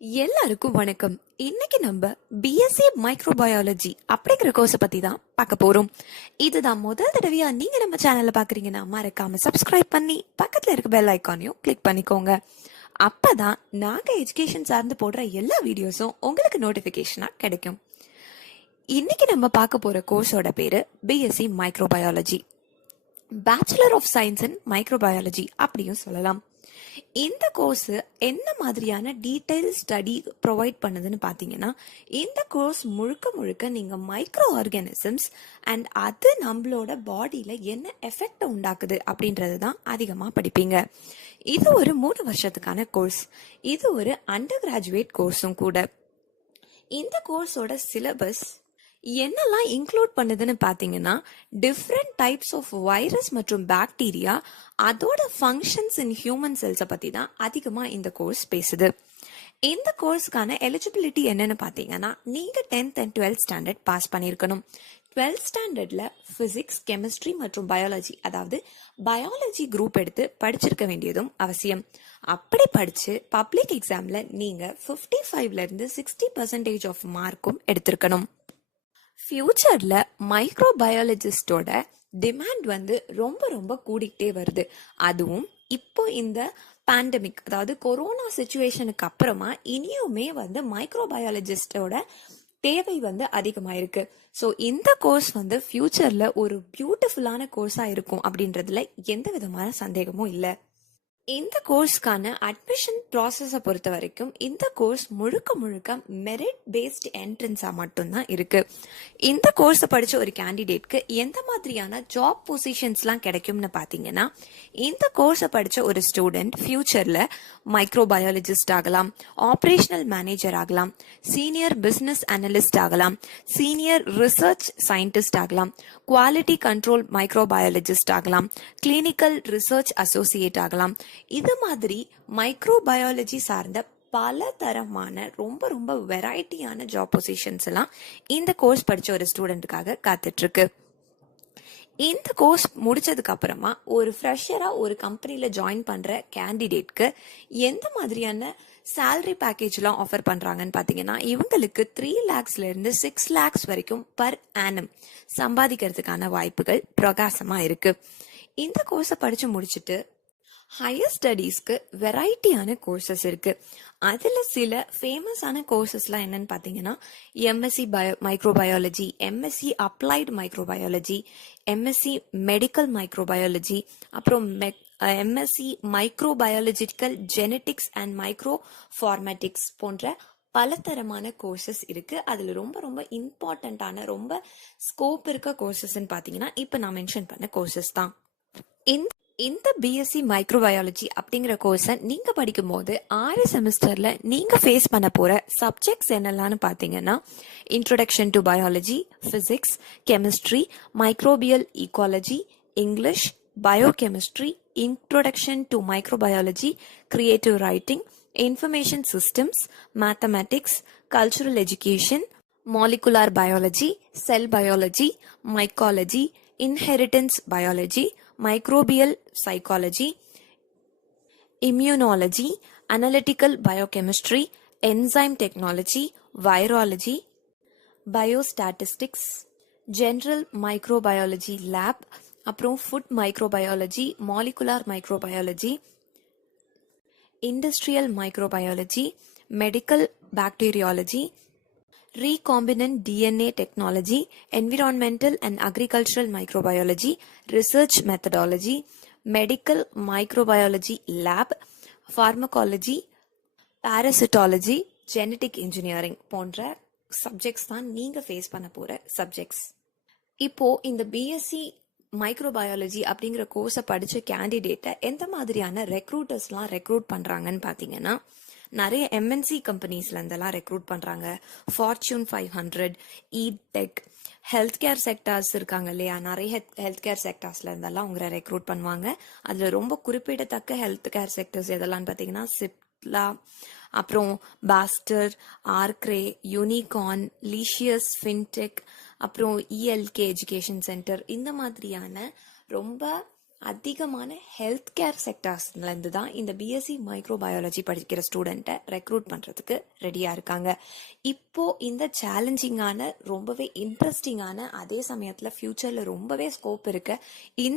எல்லாருக்கும் வணக்கம். இன்னைக்கு நம்ம பிஎஸ்சி மைக்ரோபயாலஜி அப்படிங்கிற கோர்ஸை பத்தி தான் பார்க்க போறோம். இதுதான் முதல் தடவையா நீங்க நம்ம சேனல்ல பாக்குறீங்கன்னா மறக்காம சப்ஸ்கிரைப் பண்ணி பக்கத்துல இருக்க பெல் ஐக்கானையும் கிளிக் பண்ணிக்கோங்க. அப்பதான் நாங்க எஜுகேஷன் சார்ந்து போடுற எல்லா வீடியோஸும் உங்களுக்கு நோட்டிபிகேஷனா கிடைக்கும். இன்னைக்கு நம்ம பார்க்க போற கோர்ஸோட பேரு BSc microbiology, bachelor of science in microbiology அப்படியும் சொல்லலாம். இந்த கோர்ஸ் என்ன மாதிரியான டீடைல் ஸ்டடி ப்ரொவைட் பண்ணுதுன்னு பார்த்தீங்கன்னா, இந்த கோர்ஸ் முழுக்க முழுக்க நீங்கள் மைக்ரோ ஆர்கானிசம்ஸ் அண்ட் அது நம்மளோட பாடியில் என்ன எஃபெக்ட் உண்டாக்குது அப்படின்றது தான் அதிகமாக படிப்பீங்க. இது ஒரு 3 வருஷத்துக்கான கோர்ஸ். இது ஒரு அண்டர் கிராஜுவேட் கோர்ஸும் கூட. இந்த கோர்ஸோட சிலபஸ் என்னெல்லாம் இன்க்ளூட் பண்ணுதுன்னு பார்த்தீங்கன்னா, டிஃப்ரெண்ட் டைப்ஸ் ஆஃப் வைரஸ் மற்றும் பாக்டீரியா, அதோட ஃபங்க்ஷன்ஸ் இன் ஹியூமன் செல்ஸை பற்றி தான் அதிகமாக இந்த கோர்ஸ் பேசுது. இந்த கோர்ஸ்க்கான எலிஜிபிலிட்டி என்னன்னு பார்த்தீங்கன்னா, நீங்கள் 10th and 12th standard pass பண்ணியிருக்கணும். 12th ஸ்டாண்டர்டில் ஃபிசிக்ஸ், கெமிஸ்ட்ரி மற்றும் பயாலஜி, அதாவது பயாலஜி குரூப் எடுத்து படிச்சிருக்க வேண்டியதும் அவசியம். அப்படி படித்து பப்ளிக் எக்ஸாமில் நீங்கள் 55லேருந்து 60% ஆஃப் மார்க்கும் எடுத்திருக்கணும். ஃபியூச்சர்ல மைக்ரோபயாலஜிஸ்டோட டிமாண்ட் ரொம்ப ரொம்ப கூடிக்கிட்டே வருது. அதுவும் இப்போ இந்த பேண்டமிக், அதாவது கொரோனா சிச்சுவேஷனுக்கு அப்புறமா இனியுமே மைக்ரோபயாலஜிஸ்டோட தேவை அதிகமாயிருக்கு. ஸோ இந்த கோர்ஸ் ஃபியூச்சர்ல ஒரு பியூட்டிஃபுல்லான கோர்ஸா இருக்கும் அப்படின்றதுல எந்த விதமான சந்தேகமும் இல்லை. இந்த கோர்ஸ்க்கான அட்மிஷன் ப்ராசஸை பொறுத்த வரைக்கும் இந்த கோர்ஸ் முழுக்க முழுக்க மெரிட் பேஸ்ட் என்ட்ரன்ஸா மட்டும்தான் இருக்கு. இந்த கோர்ஸை படிச்ச ஒரு கேண்டிடேட்க்கு எந்த மாதிரியான ஜாப் பொசிஷன்ஸ்லாம் கிடைக்கும்னு பார்த்தீங்கன்னா, இந்த கோர்ஸை படிச்ச ஒரு ஸ்டூடெண்ட் ஃபியூச்சர்ல மைக்ரோபயாலஜிஸ்ட் ஆகலாம், ஆப்ரேஷனல் மேனேஜர் ஆகலாம், சீனியர் பிசினஸ் அனலிஸ்ட் ஆகலாம், சீனியர் ரிசர்ச் சயின்டிஸ்ட் ஆகலாம், குவாலிட்டி கண்ட்ரோல் மைக்ரோபயாலஜிஸ்ட் ஆகலாம், கிளினிக்கல் ரிசர்ச் அசோசியேட் ஆகலாம். இது மாதிரி மைக்ரோபயாலஜி சார்ந்த பல தரமான ரொம்ப ரொம்ப வெரைட்டியான ஜாப் பொசிஷன்ஸ் எல்லாம் இந்த கோர்ஸ் படிச்ச ஒரு ஸ்டூடெண்ட்டுக்காக காத்துட்டு இருக்கு. இந்த கோர்ஸ் முடிச்சதுக்கு அப்புறமா ஒரு ஃப்ரெஷரா ஒரு கம்பெனில ஜாயின் பண்ற கேண்டிடேட்க்கு எந்த மாதிரியான சேலரி பேக்கேஜ்லாம் ஆஃபர் பண்றாங்கன்னு பாத்தீங்கன்னா, இவங்களுக்கு 3 lakhsல இருந்து 6 lakhs வரைக்கும் பர் ஆனம் சம்பாதிக்கிறதுக்கான வாய்ப்புகள் பிரகாசமா இருக்கு. இந்த கோர்ஸை படிச்சு முடிச்சுட்டு ஹையர் ஸ்டடீஸ்க்கு வெரைட்டியான கோர்சஸ் இருக்கு. அதுல சில ஃபேமஸான கோர்சஸ்லாம் என்னன்னு பார்த்தீங்கன்னா, MSc microbiology, MSc applied microbiology, MSc medical microbiology, அப்புறம் எம்எஸ்சி மைக்ரோபயாலஜிக்கல் ஜெனட்டிக்ஸ் அண்ட் மைக்ரோ ஃபார்மேட்டிக்ஸ் போன்ற பலதரமான கோர்சஸ் இருக்கு. அதுல ரொம்ப ரொம்ப இம்பார்ட்டன்டான ரொம்ப ஸ்கோப் இருக்க கோர்சஸ்ன்னு பார்த்தீங்கன்னா, இப்போ நான் மென்ஷன் பண்ண கோர்சஸ் தான். இந்த பிஎஸ்சி மைக்ரோபயாலஜி அப்படிங்கிற கோர்ஸை நீங்க படிக்கும் போது 6 செமஸ்டர்ல நீங்க ஃபேஸ் பண்ண போற சப்ஜெக்ட்ஸ் என்னெல்லாம்னு பாத்தீங்கன்னா, introduction to biology, physics, chemistry, microbial ecology, English, biochemistry, introduction to microbiology, creative writing, information systems, mathematics, cultural education, molecular biology, sell biology, mycology, inheritance biology, microbial psychology, immunology, analytical biochemistry, enzyme technology, virology, biostatistics, general microbiology lab, அப்புறம் food microbiology, molecular microbiology, industrial microbiology, medical bacteriology, recombinant DNA technology, environmental and agricultural microbiology, research methodology, medical microbiology lab, pharmacology, parasitology, genetic engineering போன்ற subjects தான் நீங்க face பண்ண போற subjects. இப்போ இந்த BSc microbiology அப்படிங்கிற கோர்ஸை படிச்ச கேண்டிடேட்டை எந்த மாதிரியான ரெக்ரூட்டர்ஸ்லாம் ரெக்ரூட் பண்றாங்கன்னு பாத்தீங்கன்னா, நிறைய எம்என்சி கம்பெனிஸ்ல இருந்தெல்லாம் ரெக்ரூட் பண்றாங்க. Fortune 500, tech, health care sectors இருக்காங்க இல்லையா, நிறைய ஹெல்த் கேர் செக்டார்ஸ்ல இருந்தெல்லாம் உங்களை ரெக்ரூட் பண்ணுவாங்க. அதுல ரொம்ப குறிப்பிடத்தக்க ஹெல்த் கேர் செக்டர்ஸ் எதெல்லாம் பார்த்தீங்கன்னா, சிப்லா, அப்புறம் பாஸ்டர், ஆர்க்ரே, யூனிகார்ன், லீஷியஸ், ஃபின்டெக், அப்புறம் இஎல்கே எஜுகேஷன் சென்டர், இந்த மாதிரியான ரொம்ப அதிகமான ஹெல்த் கேர் செக்டார்ஸ்லேருந்து தான் இந்த பிஎஸ்சி மைக்ரோபயாலஜி படிக்கிற ஸ்டூடெண்ட்டை ரெக்ரூட் பண்ணுறதுக்கு ரெடியாக இருக்காங்க. இப்போ இந்த சேலஞ்சிங்கான ரொம்பவே இன்ட்ரெஸ்டிங்கான அதே சமயத்தில் ஃப்யூச்சரில் ரொம்பவே ஸ்கோப் இருக்க இந்த